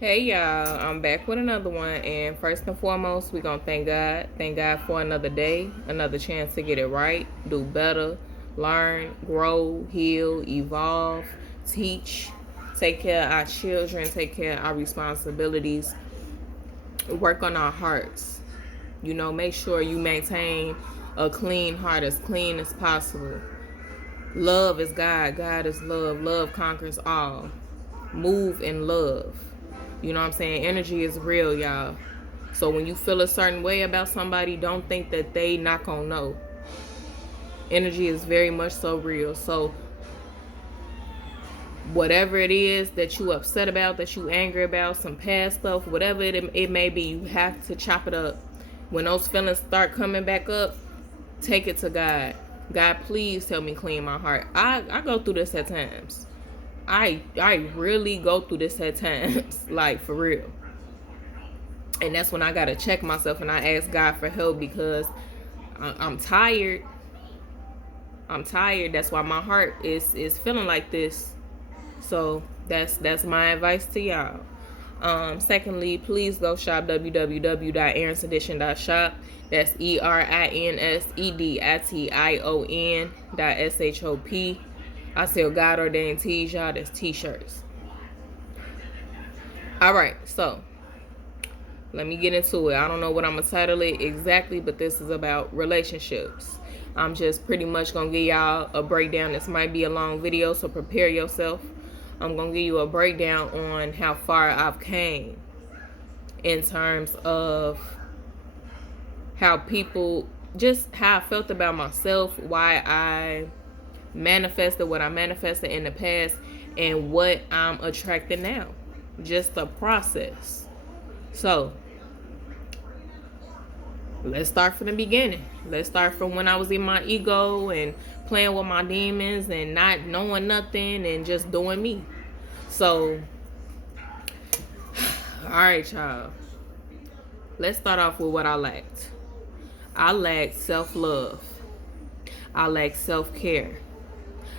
Hey y'all, I'm back with another one, and first and foremost, we're gonna thank God. Thank God for another day, another chance to get it right, do better, learn, grow, heal, evolve, teach, take care of our children, take care of our responsibilities, work on our hearts. Make sure you maintain a clean heart, as clean as possible. Love is God, God is love, love conquers all. Move in love. You know what I'm saying? Energy is real, y'all. So when you feel a certain way about somebody, don't think that they not gonna know. Energy is very much so real. So whatever it is that you upset about, that you angry about, some past stuff, whatever it may be, you have to chop it up. When those feelings start coming back up, take it to God. God, please help me clean my heart. I go through this at times. I really go through this at times, like for real. And that's when I gotta check myself and I ask God for help, because I'm tired. I'm tired. That's why my heart is feeling like this. So that's my advice to y'all. Secondly, please go shop www.erinsedition.shop. That's ERINSEDITION.SHOP. I sell God ordained tees, y'all. That's t-shirts. All right, so let me get into it. I don't know what I'm gonna title it exactly, but this is about relationships. I'm just pretty much gonna give y'all a breakdown. This might be a long video, so prepare yourself. I'm gonna give you a breakdown on how far I've came in terms of how people, just how I felt about myself, why I manifested what I manifested in the past, and what I'm attracting now. Just the process. So let's start from the beginning. Let's start from when I was in my ego and playing with my demons and not knowing nothing and just doing me. So, all right, y'all. Let's start off with what I lacked. I lacked self-love. I lacked self-care.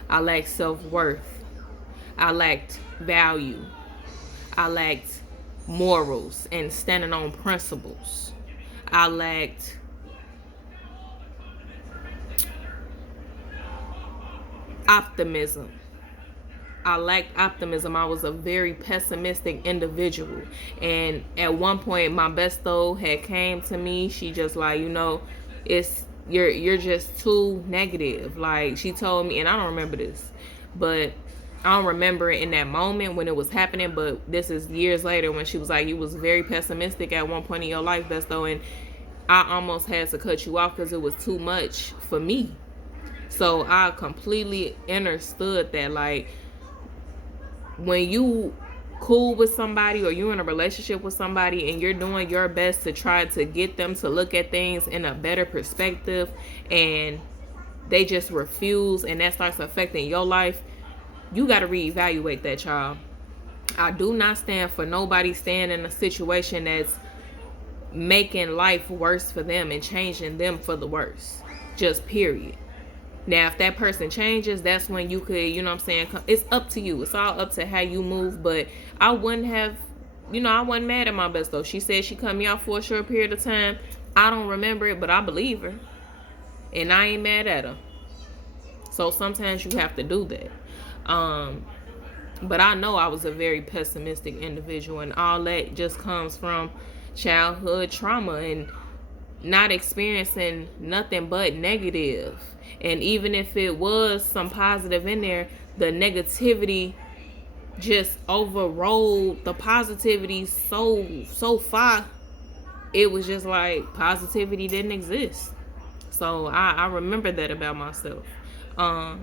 I lacked self-worth. I lacked value. I lacked morals and standing on principles. I lacked optimism. I lacked optimism. I was a very pessimistic individual. And at one point my besto had came to me. She just like, it's you're just too negative. Like, she told me, and I don't remember this, but I don't remember it in that moment when it was happening, but this is years later when she was like, you was very pessimistic at one point in your life, besto, and I almost had to cut you off because it was too much for me. So I completely understood that, like, when you cool with somebody or you're in a relationship with somebody and you're doing your best to try to get them to look at things in a better perspective, and they just refuse, and that starts affecting your life, you got to reevaluate that, y'all. I do not stand for nobody staying in a situation that's making life worse for them and changing them for the worse. Just period. Now, if that person changes, that's when you could, it's up to you. It's all up to how you move. But I wouldn't have, I wasn't mad at my besto. She said she cut me off for a short period of time. I don't remember it, but I believe her. And I ain't mad at her. So sometimes you have to do that. But I know I was a very pessimistic individual, and all that just comes from childhood trauma and not experiencing nothing but negative. And even if it was some positive in there, the negativity just overrode the positivity so far. It was just like positivity didn't exist. So I remember that about myself. I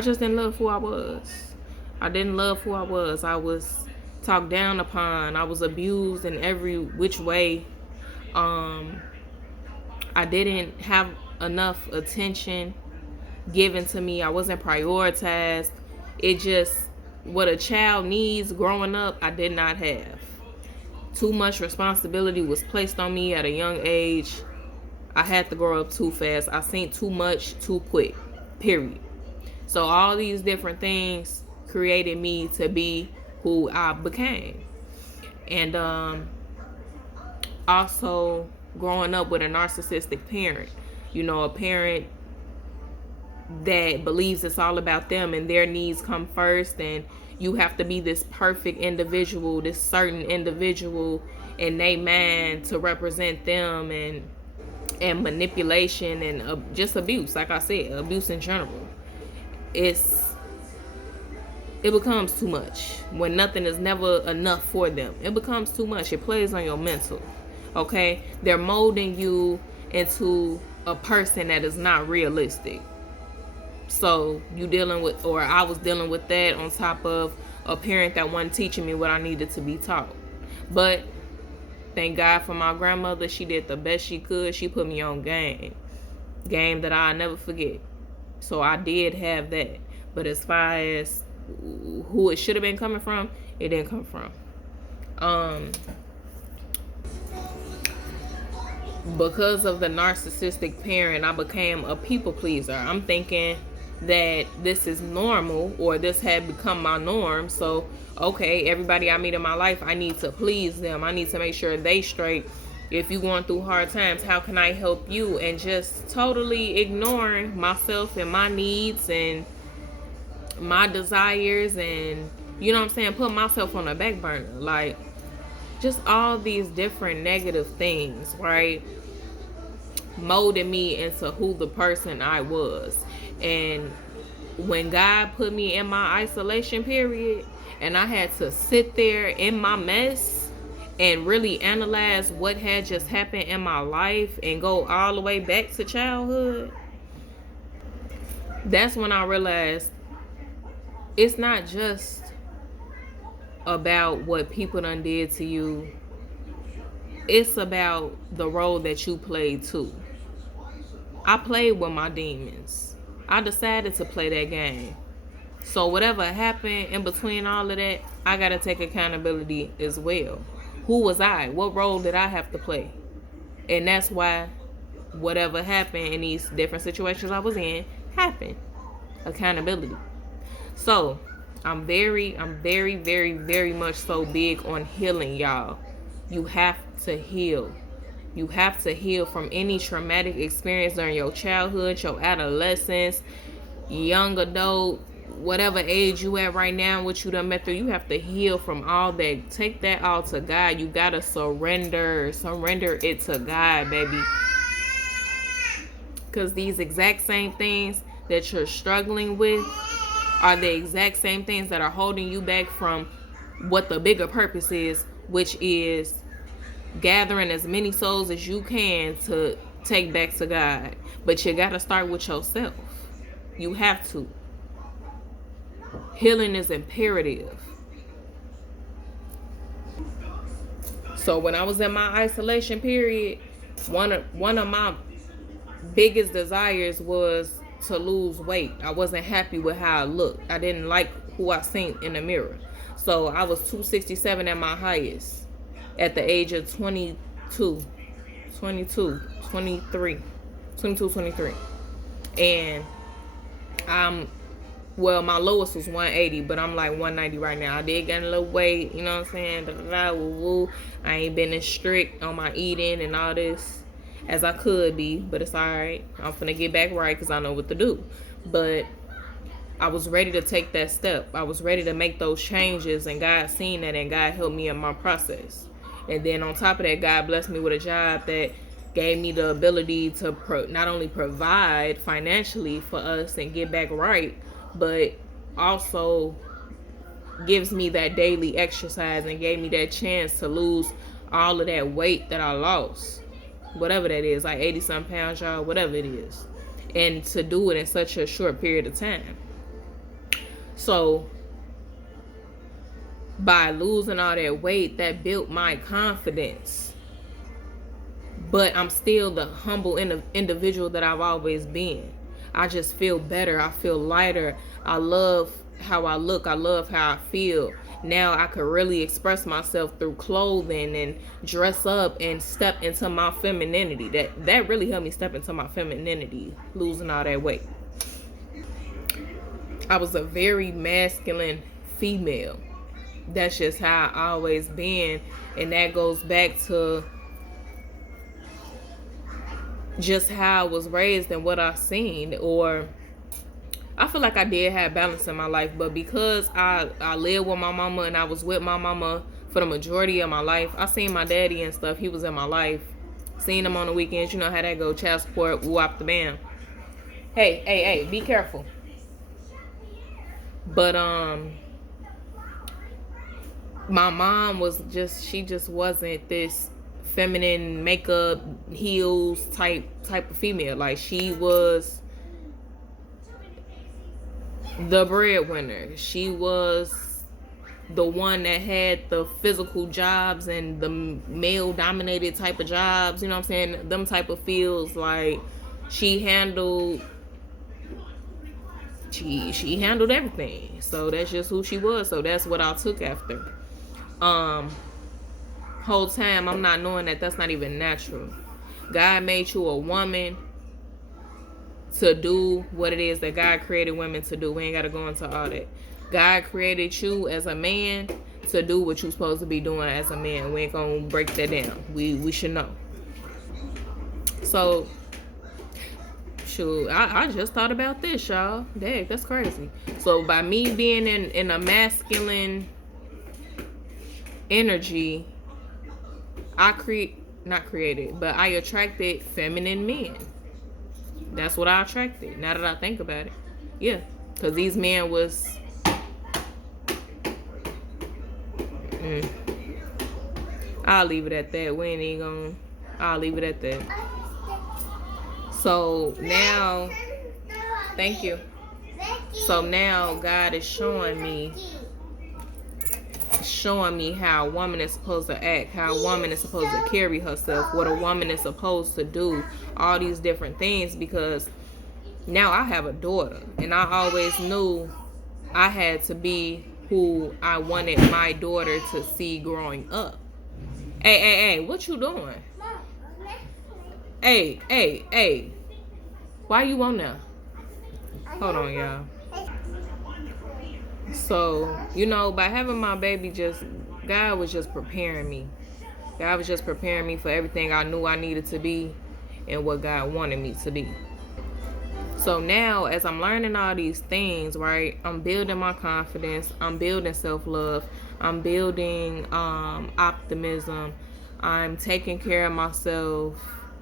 just didn't love who I was. I didn't love who I was. I was talked down upon. I was abused in every which way. I didn't have enough attention given to me. I wasn't prioritized. It just, what a child needs growing up, I did not have. Too much responsibility was placed on me at a young age. I had to grow up too fast. I seen too much too quick, period. So all these different things created me to be who I became. And also growing up with a narcissistic parent, a parent that believes it's all about them and their needs come first, and you have to be this perfect individual, this certain individual in their mind to represent them, and manipulation and just abuse. Like I said, abuse in general. It becomes too much when nothing is never enough for them. It becomes too much. It plays on your mental. Okay, they're molding you into a person that is not realistic. So I was dealing with that on top of a parent that wasn't teaching me what I needed to be taught. But thank God for my grandmother. She did the best she could. She put me on game that I'll never forget. So I did have that. But as far as who it should have been coming from, it didn't come from. Because of the narcissistic parent, I became a people pleaser. I'm thinking that this is normal, or this had become my norm. So, okay, everybody I meet in my life, I need to please them. I need to make sure they straight. If you're going through hard times, how can I help you? And just totally ignoring myself and my needs and my desires, and you know what I'm saying, put myself on the back burner. Like, just all these different negative things, right, molded me into who the person I was. And when God put me in my isolation period, and I had to sit there in my mess and really analyze what had just happened in my life and go all the way back to childhood, that's when I realized it's not just about what people done did to you. It's about the role that you played too. I played with my demons. I decided to play that game. So whatever happened in between all of that, I gotta take accountability as well. Who was I? What role did I have to play? And that's why whatever happened in these different situations I was in happened. Accountability. So I'm very, very, very much so big on healing, y'all. You have to heal. You have to heal from any traumatic experience during your childhood, your adolescence, young adult, whatever age you at right now, what you done met through. You have to heal from all that. Take that all to God. You gotta surrender it to God, baby. Because these exact same things that you're struggling with are the exact same things that are holding you back from what the bigger purpose is, which is gathering as many souls as you can to take back to God. But you gotta start with yourself. You have to. Healing is imperative. So when I was in my isolation period, one of my biggest desires was to lose weight. I wasn't happy with how I looked. I didn't like who I seen in the mirror. So I was 267 at my highest at the age of 22, 23. And my lowest was 180, but I'm like 190 right now. I did gain a little weight, you know what I'm saying? I ain't been as strict on my eating and all this as I could be, but it's alright. I'm finna get back right because I know what to do. But I was ready to take that step. I was ready to make those changes, and God seen that, and God helped me in my process. And then on top of that, God blessed me with a job that gave me the ability to not only provide financially for us and get back right, but also gives me that daily exercise and gave me that chance to lose all of that weight that I lost. Whatever that is, like 80-something pounds, y'all, whatever it is. And to do it in such a short period of time. So by losing all that weight, that built my confidence. But I'm still the humble individual that I've always been. I just feel better. I feel lighter. I love how I look. I love how I feel. Now I could really express myself through clothing and dress up and step into my femininity. That really helped me step into my femininity, losing all that weight. I was a very masculine female. That's just how I always been. And that goes back to just how I was raised and what I seen. Or I feel like I did have balance in my life, but because I lived with my mama and I was with my mama for the majority of my life, I seen my daddy and stuff. He was in my life. Seen him on the weekends. You know how that go. Child support, whoop the bam. Hey, be careful. But my mom was just, she just wasn't this feminine makeup, heels type of female. Like, she was the breadwinner. She was the one that had the physical jobs and the male dominated type of jobs, you know what I'm saying? Them type of fields. Like, she handled everything. So that's just who she was. So that's what I took after. Whole time I'm not knowing that that's not even natural. God made you a woman to do what it is that God created women to do. We ain't got to go into all that. God created you as a man to do what you're supposed to be doing as a man. We ain't gonna break that down. We should know. So shoot, I just thought about this, y'all. Dang, that's crazy. So by me being in a masculine energy, I I attracted feminine men. That's what I attracted. Now that I think about it. Yeah. Because these men was... I'll leave it at that. We ain't even gonna... I'll leave it at that. So now... Thank you. So now God is showing me how a woman is supposed to act, how a woman is supposed to carry herself, what a woman is supposed to do, all these different things, because now I have a daughter and I always knew I had to be who I wanted my daughter to see growing up. Hey, what you doing? Hey, why you on there? Hold on, y'all. So, you know, by having my baby, God was just preparing me. God was just preparing me for everything I knew I needed to be and what God wanted me to be. So now, as I'm learning all these things, right, I'm building my confidence. I'm building self-love. I'm building optimism. I'm taking care of myself.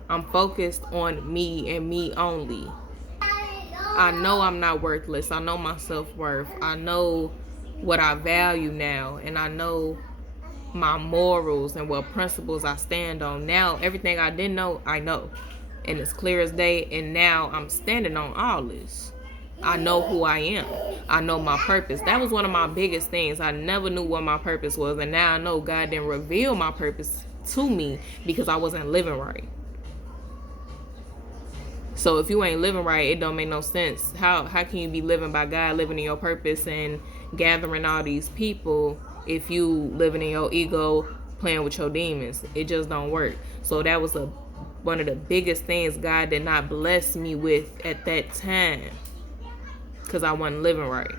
I'm focused on me and me only. I know I'm not worthless. I know my self-worth. I know what I value now. And I know my morals and what principles I stand on. Now, everything I didn't know, I know. And it's clear as day. And now I'm standing on all this. I know who I am. I know my purpose. That was one of my biggest things. I never knew what my purpose was. And now I know God didn't reveal my purpose to me because I wasn't living right. So if you ain't living right, it don't make no sense. How can you be living by God, living in your purpose and gathering all these people if you living in your ego, playing with your demons? It just don't work. So that was one of the biggest things God did not bless me with at that time, because I wasn't living right.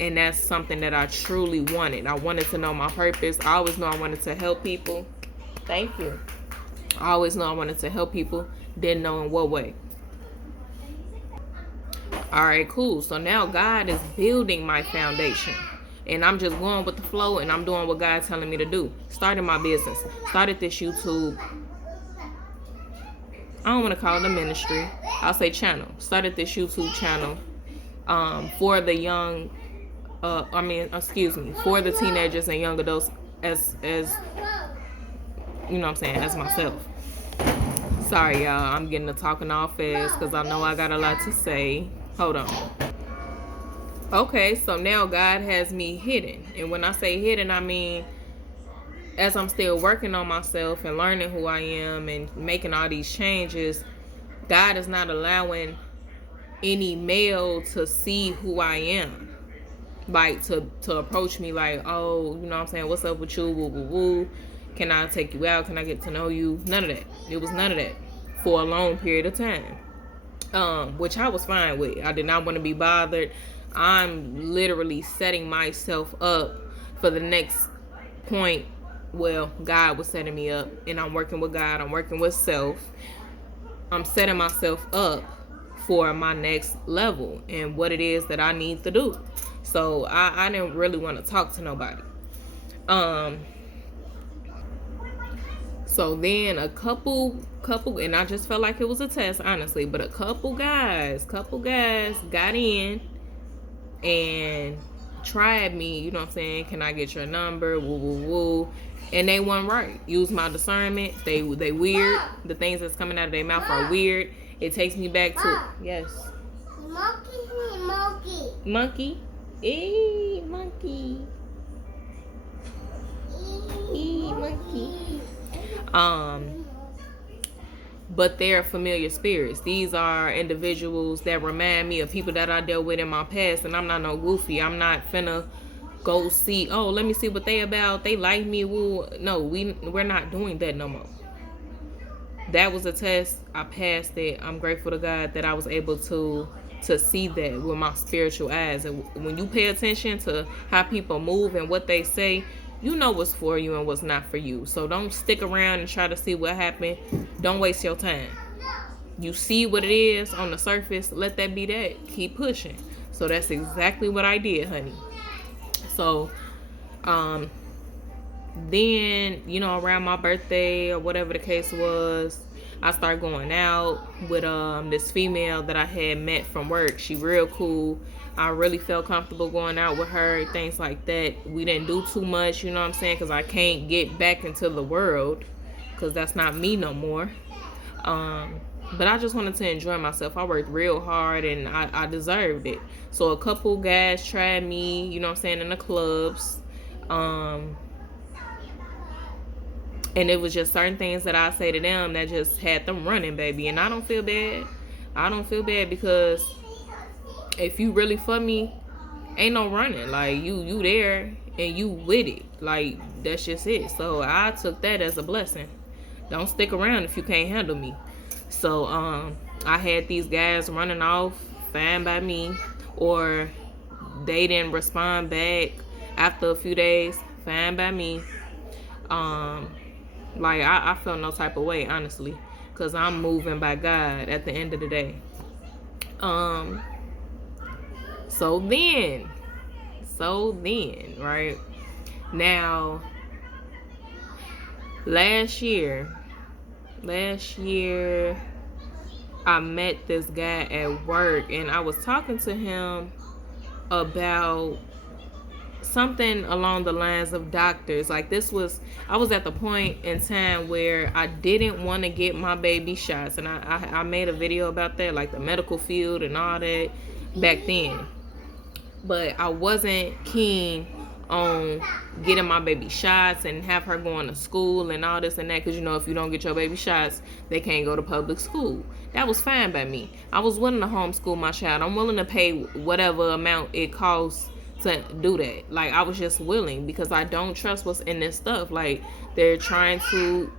And that's something that I truly wanted. I wanted to know my purpose. I always knew I wanted to help people. Thank you. I always knew I wanted to help people. Didn't know in what way. All right, cool. So now God is building my foundation. And I'm just going with the flow, and I'm doing what God's telling me to do. Started my business. Started this YouTube. I don't want to call it a ministry. I'll say channel. Started this YouTube channel for the young, for the teenagers and young adults as you know what I'm saying, as myself. Sorry, y'all. I'm getting to talking all fast because I know I got a lot to say. Hold on. Okay, so now God has me hidden. And when I say hidden, I mean, as I'm still working on myself and learning who I am and making all these changes, God is not allowing any male to see who I am. Like, to approach me like, oh, you know what I'm saying, what's up with you, woo, woo, woo. Can I take you out? Can I get to know you? None of that. It was none of that for a long period of time. Which I was fine with. I did not want to be bothered. I'm literally setting myself up for the next point. Well, God was setting me up, and I'm working with God. I'm working with self. I'm setting myself up for my next level and what it is that I need to do. So I didn't really want to talk to nobody. So then a couple, and I just felt like it was a test, honestly. But a couple guys got in and tried me. You know what I'm saying? Can I get your number? Woo woo woo. And they weren't right. Use my discernment. They weird. The things that's coming out of their mouth are weird. It takes me back to yes. Monkey. Monkey. Monkey. But they're familiar spirits. These are individuals that remind me of people that I dealt with in my past, and I'm not no goofy. I'm not finna go see, oh, let me see what they about. They like me. Woo. No, we're not doing that no more. That was a test. I passed it. I'm grateful to God that I was able to see that with my spiritual eyes. And when you pay attention to how people move and what they say, you know what's for you and what's not for you. So don't stick around and try to see what happened. Don't waste your time. You see what it is on the surface, let that be that. Keep pushing. So that's exactly what I did, honey. So then, you know, around my birthday or whatever the case was, I started going out with this female that I had met from work. She real cool. I really felt comfortable going out with her, things like that. We didn't do too much, you know what I'm saying, because I can't get back into the world because that's not me no more. But I just wanted to enjoy myself. I worked real hard and I deserved it. So a couple guys tried me, you know what I'm saying, in the clubs. And it was just certain things that I say to them that just had them running, baby. And I don't feel bad. I don't feel bad because if you really for me, ain't no running. Like, you there and you with it. Like, that's just it. So I took that as a blessing. Don't stick around if you can't handle me. So I had these guys running off, fine by me. Or they didn't respond back after a few days, fine by me. Like, I felt no type of way, honestly, because I'm moving by God at the end of the day. So then, right? Now, last year, I met this guy at work, and I was talking to him about something along the lines of doctors. Like, I was at the point in time where I didn't want to get my baby shots, and I made a video about that, like the medical field and all that back then. But I wasn't keen on getting my baby shots and have her going to school and all this and that, because, you know, if you don't get your baby shots, they can't go to public school. That was fine by me. I was willing to homeschool my child. I'm willing to pay whatever amount it costs to do that. Like, I was just willing, because I don't trust what's in this stuff. Like, they're trying to,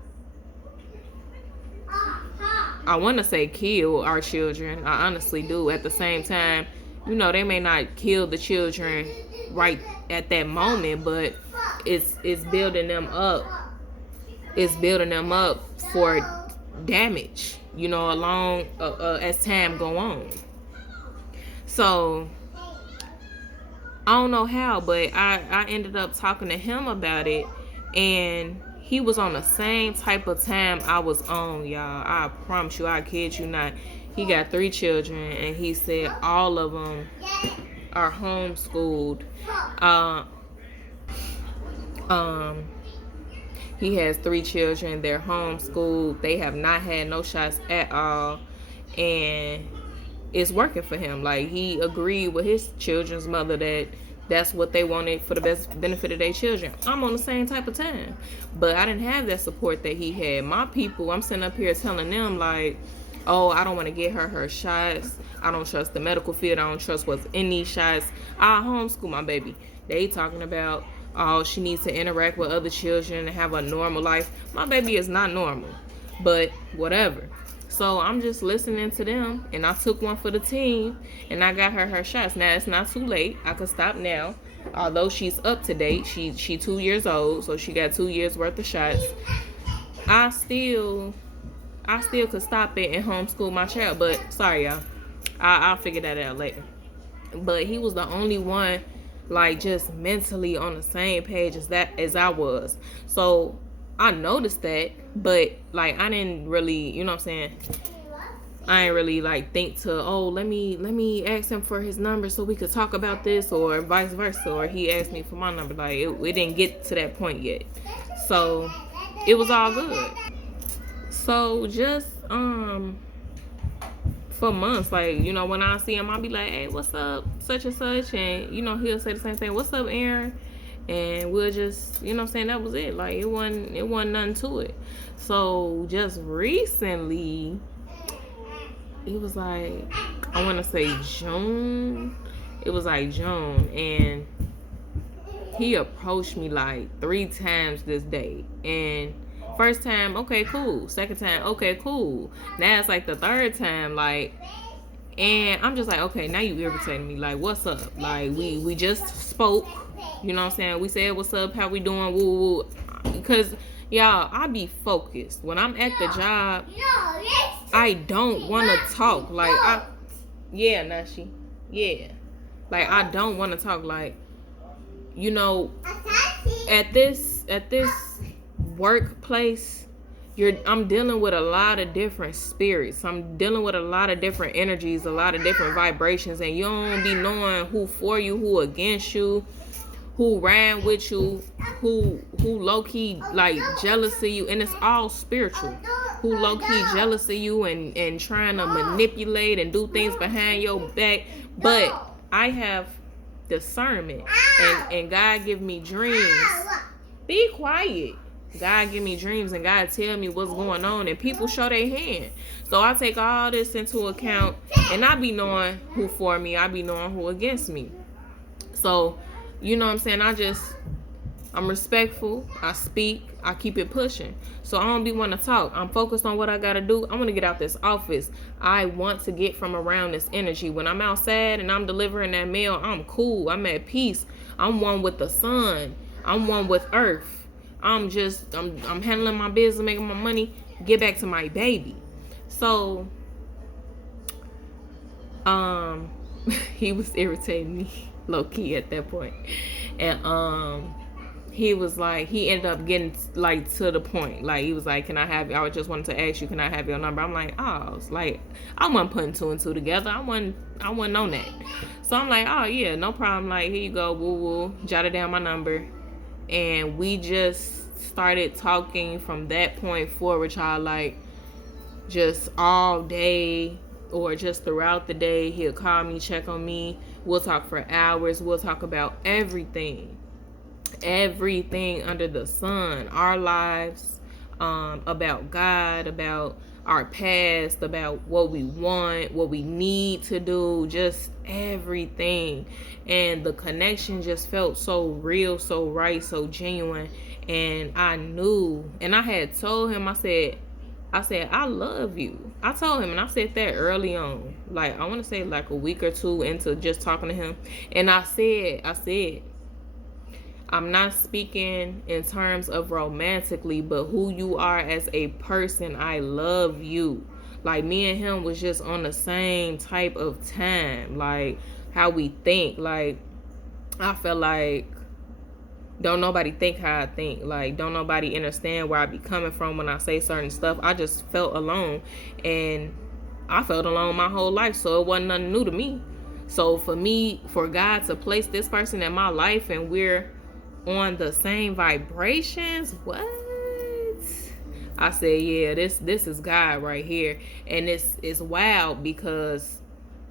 I want to say, kill our children. I honestly do. At the same time, you know, they may not kill the children right at that moment, but it's building them up. It's building them up for damage, you know, along as time go on. So I don't know how, but I ended up talking to him about it, and he was on the same type of time I was on, y'all. I promise you, I kid you not. He got 3 children, and he said all of them are homeschooled. He has 3 children. They're homeschooled. They have not had no shots at all, and it's working for him. Like, he agreed with his children's mother that that's what they wanted for the best benefit of their children. I'm on the same type of time, but I didn't have that support that he had. My people, I'm sitting up here telling them, like, oh, I don't want to get her shots. I don't trust the medical field. I don't trust what's in these shots. I homeschool my baby. They talking about, oh, she needs to interact with other children and have a normal life. My baby is not normal, but whatever. So I'm just listening to them, and I took one for the team, and I got her shots. Now, it's not too late. I could stop now. Although she's up to date, she 2 years old, so she got 2 years worth of shots. I still could stop it and homeschool my child, but sorry y'all, I'll figure that out later. But he was the only one like just mentally on the same page as I was. So I noticed that, but like I didn't really, you know what I'm saying, I ain't really like think to, oh, let me ask him for his number so we could talk about this, or vice versa, or he asked me for my number. Like it didn't get to that point yet, so it was all good. So just for months, like, you know, when I see him, I'll be like, hey, what's up, such and such, and you know, he'll say the same thing, what's up, Erin, and we'll just, you know what I'm saying, that was it. Like it wasn't nothing to it. So just recently, it was like, I want to say June. It was like June, and he approached me like 3 times this day. And first time, okay, cool. Second time, okay, cool. Now it's like the third time, like, and I'm just like, okay, now you irritating me. Like, what's up? Like, we just spoke. You know what I'm saying? We said, what's up? How we doing? Woo woo. Because y'all, I be focused. When I'm at the job, I don't want to talk. Like, yeah, Nashi. Yeah. Like, I don't want to talk. Like, you know, at this workplace, I'm dealing with a lot of different spirits. I'm dealing with a lot of different energies, a lot of different vibrations, and you don't be knowing who for you, who against you, who ran with you, who low-key like jealous of you, and it's all spiritual. Who low-key jealous of you and trying to manipulate and do things behind your back. But I have discernment, and God give me dreams. Be quiet. God give me dreams, and God tell me what's going on, and people show their hand. So I take all this into account, and I be knowing who for me, I be knowing who against me. So, you know what I'm saying, I'm respectful, I speak, I keep it pushing. So I don't be want to talk. I'm focused on what I gotta do. I want to get out this office. I want to get from around this energy. When I'm outside and I'm delivering that mail, I'm cool, I'm at peace. I'm one with the sun, I'm one with earth. I'm handling my business, making my money, get back to my baby. So he was irritating me low key at that point. And he was like, he ended up getting like to the point. Like he was like, I just wanted to ask you, can I have your number? I'm like, oh, it's like I wasn't putting 2 and 2 together. I wasn't on that. So I'm like, oh yeah, no problem. Like, here you go, woo woo, jotted down my number. And we just started talking from that point forward, y'all, like just all day or just throughout the day. He'll call me, check on me. We'll talk for hours. We'll talk about everything under the sun, our lives, about God, about our past, about what we want, what we need to do, just everything. And the connection just felt so real, so right, so genuine. And I knew, and I had told him, I said, I love you. I told him, and I said that early on. Like, I want to say like a week or 2 into just talking to him. And I said, I'm not speaking in terms of romantically, but who you are as a person. I love you. Like, me and him was just on the same type of time. Like, how we think. Like, I felt like don't nobody think how I think. Like, don't nobody understand where I be coming from when I say certain stuff. I just felt alone. And I felt alone my whole life, so it wasn't nothing new to me. So for God to place this person in my life and we're on the same vibrations, what? I said, yeah, this is God right here. And it's wild because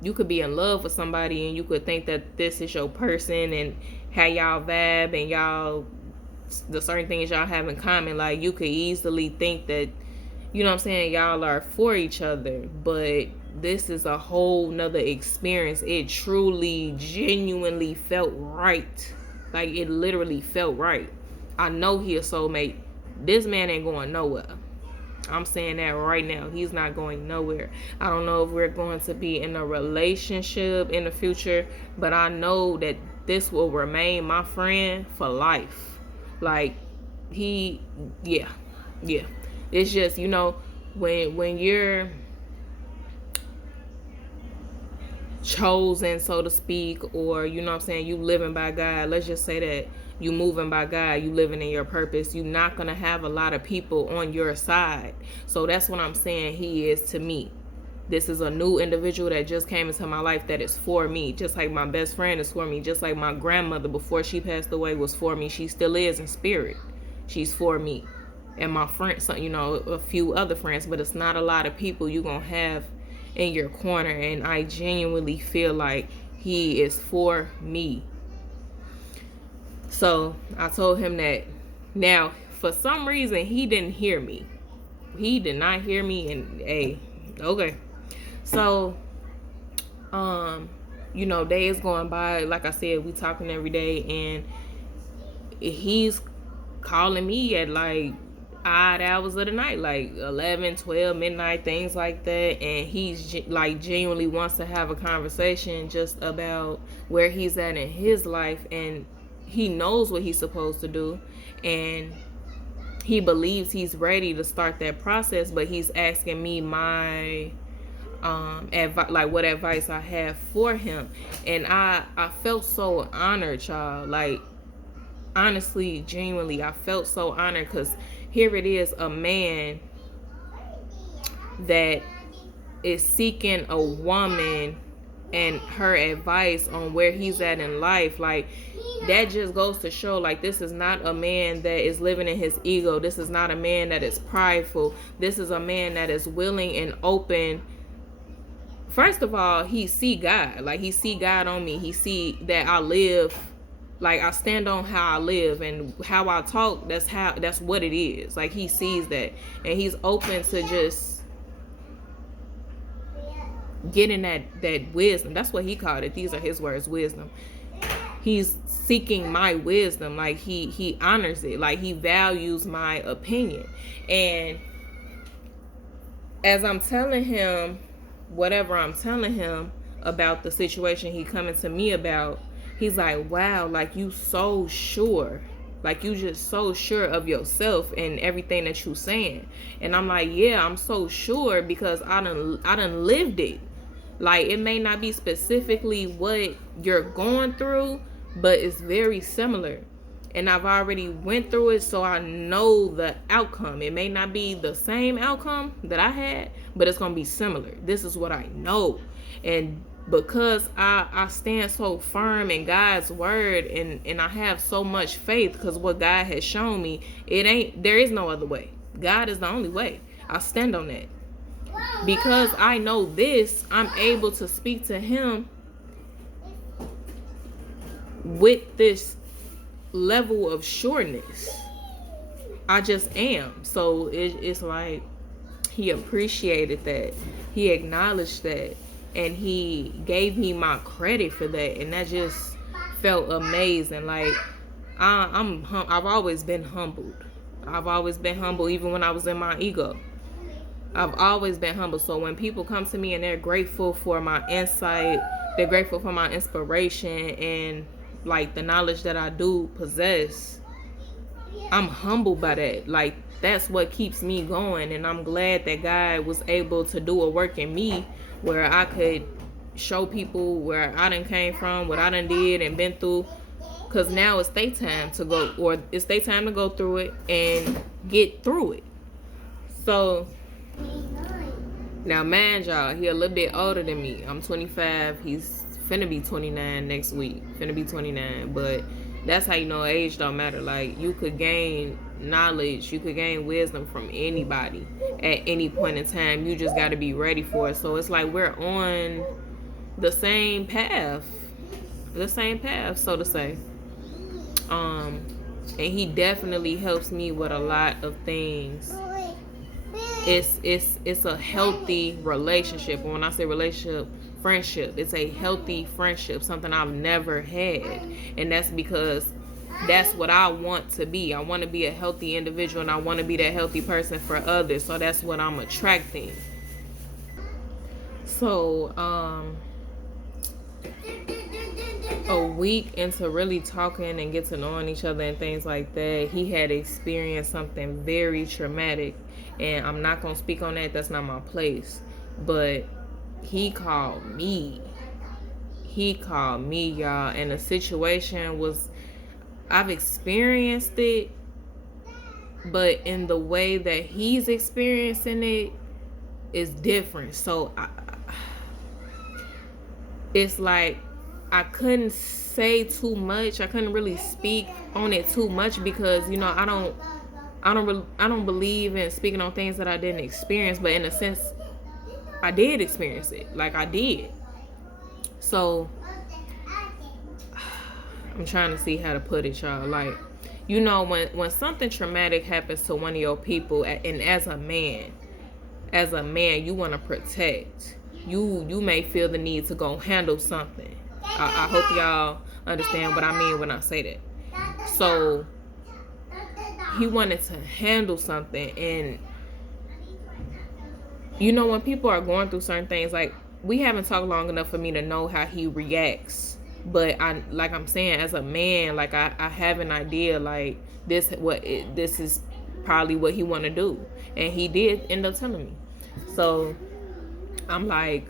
you could be in love with somebody and you could think that this is your person and how y'all vibe and y'all, the certain things y'all have in common. Like, you could easily think that, you know what I'm saying, y'all are for each other. But this is a whole nother experience. It truly, genuinely felt right. Like, it literally felt right. I know he a soulmate. This man ain't going nowhere. I'm saying that right now. He's not going nowhere. I don't know if we're going to be in a relationship in the future, but I know that this will remain my friend for life. Like, yeah. It's just, when you're chosen, so to speak, or you know what I'm saying, you living by God. Let's just say that you moving by God, you living in your purpose. You're not gonna have a lot of people on your side. So that's what I'm saying he is to me. This is a new individual that just came into my life that is for me. Just like my best friend is for me. Just like my grandmother before she passed away was for me. She still is in spirit. She's for me. And my friends, a few other friends, but it's not a lot of people you're gonna have in your corner. And I genuinely feel like he is for me. So I told him that. Now, for some reason, he didn't hear me. He did not hear me. And hey, okay. So, days going by, like I said, we talking every day, and he's calling me at like odd hours of the night, like 11, 12, midnight, things like that. And he's like genuinely wants to have a conversation just about where he's at in his life, and he knows what he's supposed to do, and he believes he's ready to start that process, but he's asking me my like what advice I have for him. And I felt so honored, y'all. Like, honestly, genuinely, I felt so honored, because here it is, a man that is seeking a woman and her advice on where he's at in life. Like, that just goes to show, like, this is not a man that is living in his ego. This is not a man that is prideful. This is a man that is willing and open. First of all, he see God. Like, he see God on me. He see that I live, like, I stand on how I live, and how I talk, that's what it is. Like, he sees that, and he's open to just getting that wisdom. That's what he called it. These are his words, wisdom. He's seeking my wisdom. Like, he honors it. Like, he values my opinion. And as I'm telling him whatever I'm telling him about the situation he coming to me about, he's like, wow, like, you so sure. Like, you just so sure of yourself and everything that you saying. And I'm like, yeah, I'm so sure because I done lived it. Like, it may not be specifically what you're going through, but it's very similar. And I've already went through it, so I know the outcome. It may not be the same outcome that I had, but it's going to be similar. This is what I know. And because I stand so firm in God's word, and I have so much faith because what God has shown me, there is no other way. God is the only way. I stand on that. Because I know this, I'm able to speak to him with this level of sureness. I just am. So it's like he appreciated that. He acknowledged that. And he gave me my credit for that. And that just felt amazing. Like, I've always been humbled. I've always been humble, even when I was in my ego. I've always been humble. So when people come to me and they're grateful for my insight, they're grateful for my inspiration and like the knowledge that I do possess, I'm humbled by that. Like, that's what keeps me going. And I'm glad that God was able to do a work in me where I could show people where I done came from, what I done did and been through. Because now it's their time to go, or it's their time to go through it and get through it. So now, mind y'all, he a little bit older than me. I'm 25. He's finna be 29 next week. Finna be 29. But that's how you know age don't matter. Like, you could gain knowledge, you could gain wisdom from anybody at any point in time. You just got to be ready for it. So it's like we're on the same path, so to say. And he definitely helps me with a lot of things. It's a healthy relationship. And when I say relationship, friendship, it's a healthy friendship, something I've never had. And that's because that's what I want to be. I want to be a healthy individual, and I want to be that healthy person for others. So that's what I'm attracting. So a week into really talking and get to knowing each other and things like that, he had experienced something very traumatic. And I'm not going to speak on that. That's not my place. But he called me. He called me, y'all. And the situation was, I've experienced it, but in the way that he's experiencing it is different. So it's like I couldn't say too much. I couldn't really speak on it too much because, you know, I don't believe in speaking on things that I didn't experience, but in a sense I did experience it. Like I did. So I'm trying to see how to put it, y'all. Like, you know, when something traumatic happens to one of your people, and as a man, you want to protect. You may feel the need to go handle something. I hope y'all understand what I mean when I say that. So he wanted to handle something, and you know, when people are going through certain things, like, we haven't talked long enough for me to know how he reacts. But I'm saying, as a man, like I have an idea, like this is probably what he want to do, and he did end up telling me. So I'm like,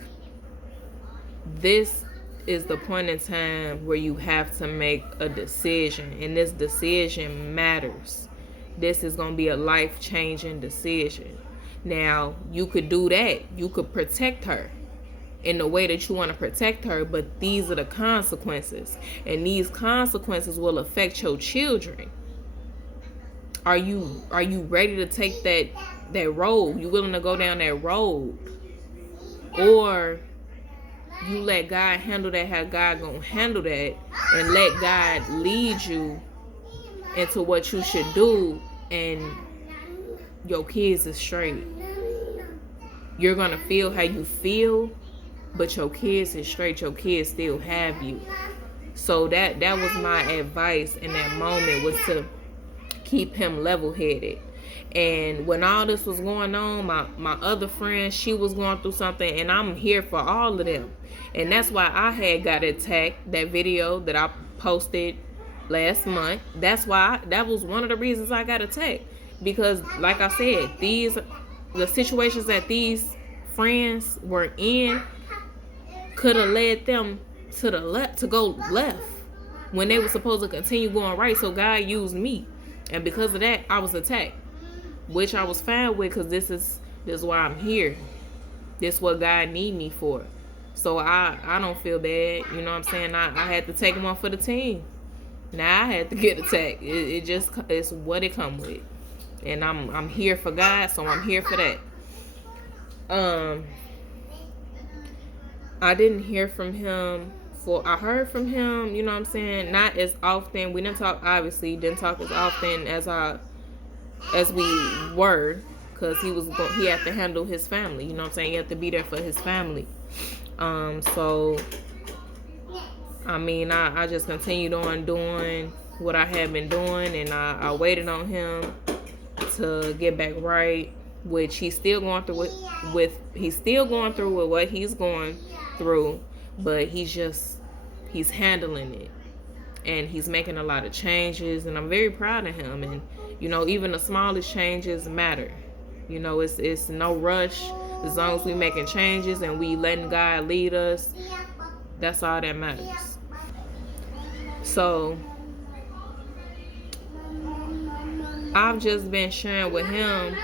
this is the point in time where you have to make a decision, and this decision matters. This is gonna be a life-changing decision. Now, you could do that. You could protect her in the way that you want to protect her, but these are the consequences, and these consequences will affect your children. Are you ready to take that road? You willing to go down that road? Or you let God handle that how God gonna handle that, and let God lead you into what you should do, and your kids is straight. You're gonna feel how you feel, but your kids is straight. Your kids still have you. So that was my advice in that moment, was to keep him level-headed. And when all this was going on, my other friend, she was going through something, and I'm here for all of them. And that's why I had got attacked. That video that I posted last month, that was one of the reasons I got attacked. Because, like I said, the situations that these friends were in could have led them to the left, to go left, when they were supposed to continue going right. So God used me, and because of that, I was attacked, which I was fine with, because this is why I'm here. This is what God need me for. So I don't feel bad. You know what I'm saying? I had to take one for the team. Now I had to get attacked. It's what it come with, and I'm here for God, so I'm here for that. I didn't hear from him. I heard from him, you know what I'm saying, not as often. We didn't talk, obviously, didn't talk as often as we were, because he had to handle his family, you know what I'm saying? He had to be there for his family. So, I mean, I just continued on doing what I had been doing, and I waited on him to get back right, which he's still going through with what he's going through, but he's handling it, and he's making a lot of changes, and I'm very proud of him. And you know, even the smallest changes matter. You know, it's no rush. As long as we making changes and we letting God lead us, that's all that matters. So I've just been sharing with him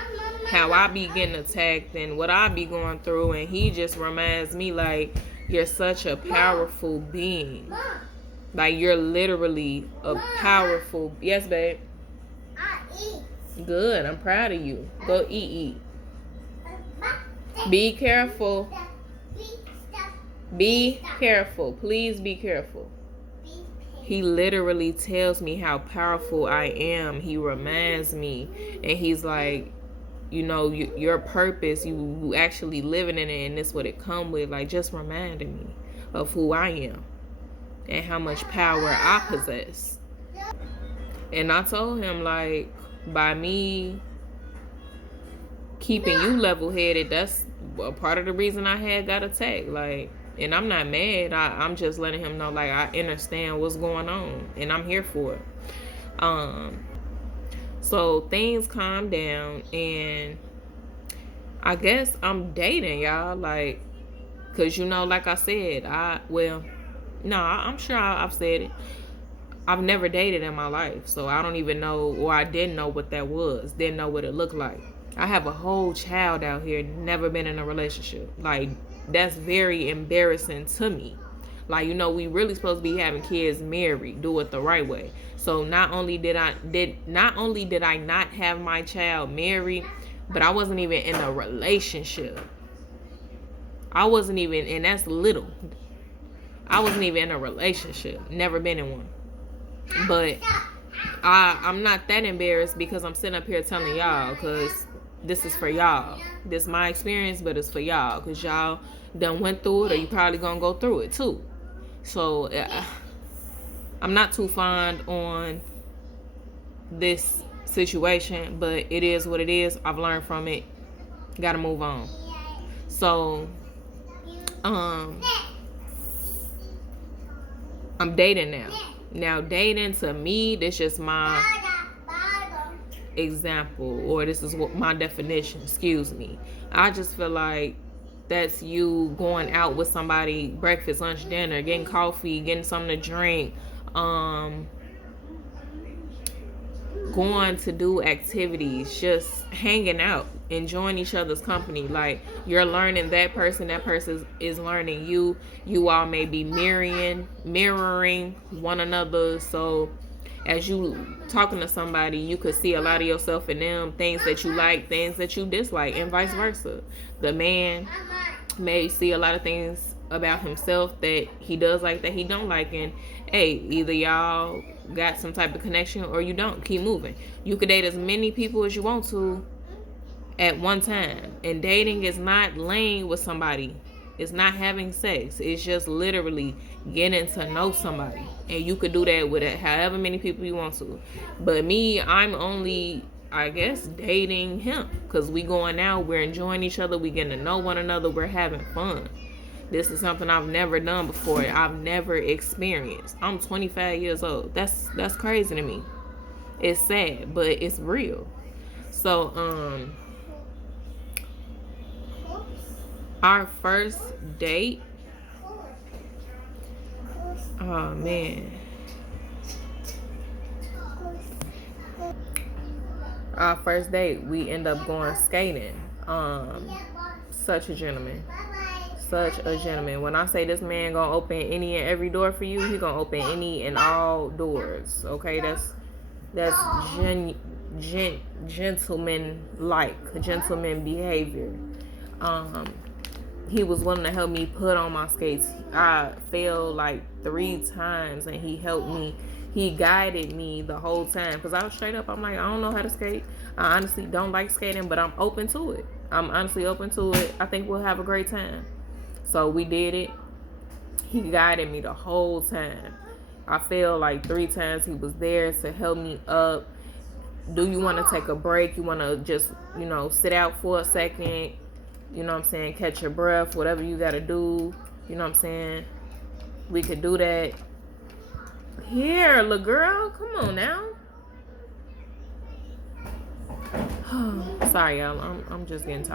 how I be getting attacked and what I be going through, and he just reminds me, like, you're such a powerful being. Like, you're literally a powerful... Yes, babe? Good. I'm proud of you. Go eat. Be careful. Be careful. Please be careful. He literally tells me how powerful I am. He reminds me. And he's like, you know, your purpose, you actually living in it, and this what it come with. Like, just reminding me of who I am and how much power I possess. And I told him, like, by me keeping you level-headed, that's a part of the reason I had got attacked. Like, And I'm not mad. I'm just letting him know, like, I understand what's going on and I'm here for it. So things calm down, and I guess I'm dating, y'all. Like, cause like I said, I'm sure I've said it. I've never dated in my life, so I don't even know, or I didn't know what that was, didn't know what it looked like. I have a whole child out here, never been in a relationship. Like, that's very embarrassing to me. Like, we really supposed to be having kids married, do it the right way. So not only did I not have my child married, but I wasn't even in a relationship. I wasn't even, and that's little. I wasn't even in a relationship, never been in one. But I'm not that embarrassed because I'm sitting up here telling y'all, because this is for y'all. This is my experience, but it's for y'all because y'all done went through it, or you probably gonna go through it too. So I'm not too fond on this situation, but it is what it is. I've learned from it. Gotta move on. So I'm dating now. Now, dating to me, this is just my example, or this is what my definition, excuse me. I just feel like that's you going out with somebody, breakfast, lunch, dinner, getting coffee, getting something to drink, going to do activities, just hanging out, enjoying each other's company. Like, you're learning that person is learning you. You all may be mirroring one another. So as you talking to somebody, you could see a lot of yourself in them, things that you like, things that you dislike, and vice versa. The man may see a lot of things about himself that he does like, that he don't like, and hey, either y'all got some type of connection or you don't. Keep moving. You could date as many people as you want to at one time, and dating is not laying with somebody. It's not having sex. It's just literally getting to know somebody, and you could do that with however many people you want to. But me, I'm only, I guess, dating him because we going out, we're enjoying each other, we getting to know one another, we're having fun. This is something I've never done before. I've never experienced. I'm 25 years old. That's crazy to me. It's sad, but it's real. So our first date, oh man, our first date, we end up going skating. Such a gentleman. Such a gentleman. When I say this man gonna open any and every door for you, he gonna open any and all doors. Okay, that's gentleman behavior. He was willing to help me put on my skates. I fell like 3 times, and he helped me. He guided me the whole time, because I was straight up, I'm like, I don't know how to skate. I honestly don't like skating, but I'm open to it. I'm honestly open to it. I think we'll have a great time. So we did it. He guided me the whole time. I fell like 3 times. He was there to help me up. Do you want to take a break? You want to just, sit out for a second? You know what I'm saying? Catch your breath, whatever you got to do. You know what I'm saying? We could do that. Here, little girl. Come on now. Sorry, y'all. I'm just getting tired.